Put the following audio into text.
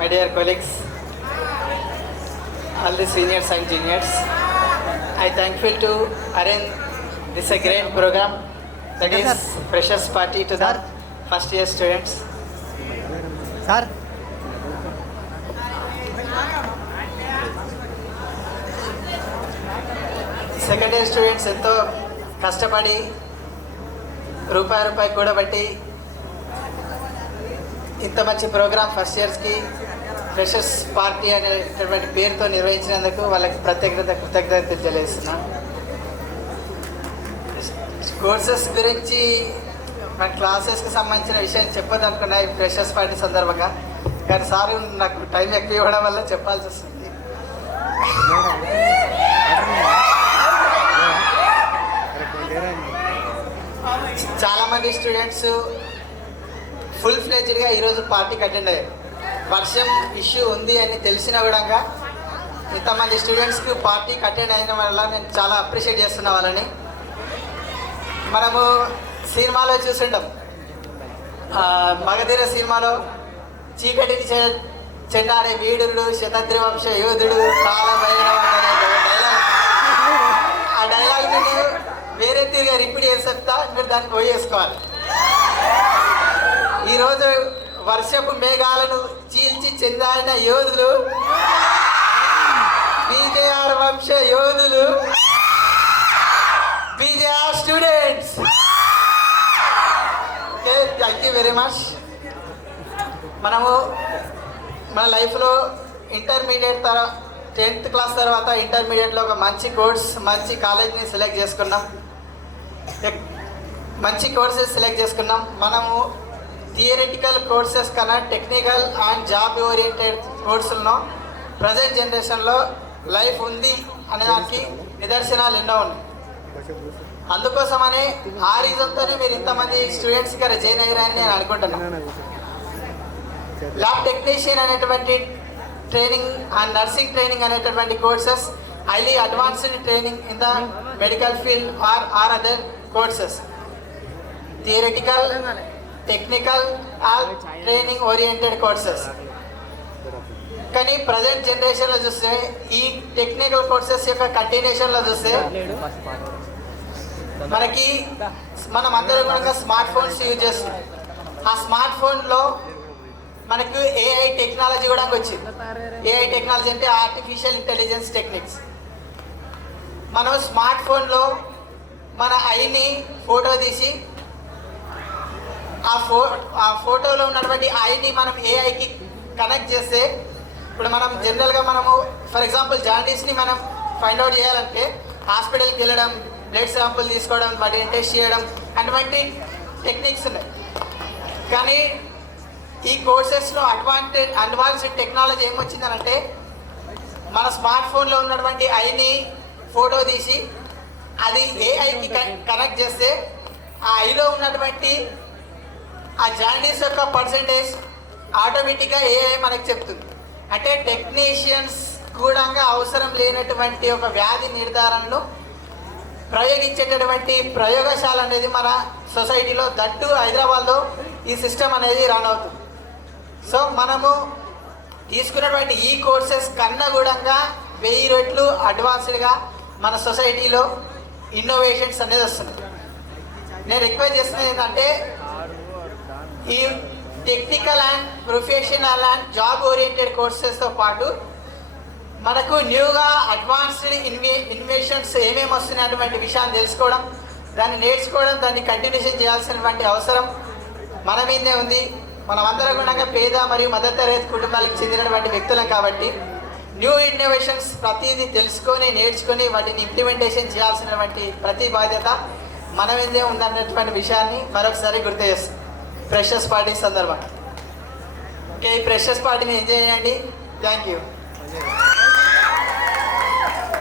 my dear colleagues, all the seniors and juniors. I thankful to arrange this a great program that is freshers party to the first year students. Sir. Second year students ఎంతో కష్టపడి రూపాయి కూడబట్టి ఇంత మంచి programme first ఇయర్స్కి freshers party అనేటటువంటి పేరుతో నిర్వహించినందుకు వాళ్ళకి కృతజ్ఞత తెలియజేస్తున్నాను. కోర్సెస్ గురించి మన క్లాసెస్కి సంబంధించిన విషయం చెప్పదనుకున్నా ఈ ఫ్రెషర్స్ పార్టీ సందర్భంగా, కానీ సార్ నాకు టైం ఎక్కువ ఇవ్వడం వల్ల చెప్పాల్సి వస్తుంది. చాలామంది స్టూడెంట్స్ ఫుల్ ఫ్లెజ్డ్గా ఈరోజు పార్టీకి అటెండ్ అయ్యారు. వర్షం ఇష్యూ ఉంది అని తెలిసిన కూడా ఇంతమంది స్టూడెంట్స్కి పార్టీకి అటెండ్ అయిన వల్ల నేను చాలా అప్రిషియేట్ చేస్తున్న వాళ్ళని. మనము సినిమాలో చూసింటాం, మగధీర సినిమాలో చీకటిని చెండాడే వీరుడు శతాద్రి వంశ యోధుడు కాలమైన డైలాగ్, ఆ డైలాగ్ నేను వేరే తీరుగా రిపీట్ చేసి చెప్తా, మీరు దాన్ని పోయేసుకోవాలి. ఈరోజు వర్షపు మేఘాలను చీల్చి చెందాడిన యోధులు, బీజేఆర్ వంశ యోధులు, BJR students. Okay, thank you very much. మనము మన లైఫ్లో ఇంటర్మీడియట్ 10th క్లాస్ తర్వాత ఇంటర్మీడియట్లో ఒక మంచి కోర్స్, మంచి కాలేజ్ని సెలెక్ట్ చేసుకున్నాం, మంచి కోర్సెస్ సెలెక్ట్ చేసుకున్నాం. మనము థియరిటికల్ కోర్సెస్ కన్నా టెక్నికల్ అండ్ జాబ్ ఓరియంటెడ్ కోర్సులను ప్రజెంట్ జనరేషన్లో లైఫ్ ఉంది అనే దానికి నిదర్శనాలు ఎన్నో ఉన్నాయి. అందుకోసమనే ఆ రీజన్తోనే మీరు ఇంతమంది స్టూడెంట్స్ ఇక్కడ జాయిన్ అయ్యారని నేను అనుకుంటున్నాను. ల్యాబ్ టెక్నీషియన్ అనేటువంటి ట్రైనింగ్ అండ్ నర్సింగ్ ట్రైనింగ్ అనేటువంటి courses, highly advanced training in the medical field or other courses, theoretical, technical or training oriented courses. కానీ ప్రజెంట్ జనరేషన్లో చూస్తే ఈ టెక్నికల్ కోర్సెస్ యొక్క కంటిన్యూషన్లో చూస్తే మనం అందరూ కూడా స్మార్ట్ ఫోన్స్ యూజ్ చేస్తున్నాం. ఆ స్మార్ట్ ఫోన్లో మనకు ఏఐ టెక్నాలజీ కూడా వచ్చింది. ఏఐ టెక్నాలజీ అంటే ఆర్టిఫిషియల్ ఇంటెలిజెన్స్ టెక్నిక్స్. మనం స్మార్ట్ ఫోన్లో మన ఐని ఫోటో తీసి ఆ ఫోటోలో ఉన్నటువంటి ఐని మనం ఏఐకి కనెక్ట్ చేస్తే, ఇప్పుడు మనం జనరల్గా మనము ఫర్ ఎగ్జాంపుల్ జాండీస్ని మనం ఫైండ్ అవుట్ చేయాలంటే హాస్పిటల్కి వెళ్ళడం, బ్లడ్ శాంపుల్ తీసుకోవడం, వాటిని టెస్ట్ చేయడం, అటువంటి టెక్నిక్స్ ఉన్నాయి. కానీ ఈ కోర్సెస్లో అడ్వాన్స్డ్ టెక్నాలజీ ఏమొచ్చిందనంటే, మన స్మార్ట్ ఫోన్లో ఉన్నటువంటి ఐని ఫోటో తీసి అది ఏఐకి కనెక్ట్ చేస్తే ఆ ఐలో ఉన్నటువంటి ఆ జాండీస్ యొక్క పర్సంటేజ్ ఆటోమేటిక్గా ఏఐ మనకు చెప్తుంది. అంటే టెక్నీషియన్స్ కూడా అవసరం లేనటువంటి ఒక వ్యాధి నిర్ధారణను ప్రయోగించేటటువంటి ప్రయోగశాల అనేది మన సొసైటీలో, దట్టు హైదరాబాద్లో ఈ సిస్టమ్ అనేది రన్ అవుతుంది. సో మనము తీసుకున్నటువంటి ఈ కోర్సెస్ కన్నా కూడా 1000 రెట్లు అడ్వాన్స్డ్గా మన సొసైటీలో ఇన్నోవేషన్స్ అనేది వస్తుంది. నేను రిక్వెస్ట్ చేస్తున్నది ఏంటంటే, ఈ technical and professional and job oriented కోర్సెస్తో పాటు మనకు న్యూగా అడ్వాన్స్డ్ ఇన్వెషన్స్ ఏమేమి వస్తున్నాయి అటువంటి విషయాన్ని తెలుసుకోవడం, దాన్ని నేర్చుకోవడం, దాన్ని కంటిన్యూషన్ చేయాల్సినటువంటి అవసరం మన మీదే ఉంది. మనమందరం కూడా పేద మరియు మధ్యతరగతి కుటుంబాలకు చెందినటువంటి వ్యక్తులం కాబట్టి న్యూ ఇన్నోవేషన్స్ ప్రతిదీ తెలుసుకొని, నేర్చుకొని వాటిని ఇంప్లిమెంటేషన్ చేయాల్సినటువంటి ప్రతి బాధ్యత మన మీదే ఉందన్నటువంటి విషయాన్ని మరొకసారి గుర్తు చేస్తాం ఫ్రెషర్స్ పార్టీ సందర్భంగా. ఓకే, ఈ ఫ్రెషర్స్ పార్టీని ఎంజాయ్ చేయండి. Thank you.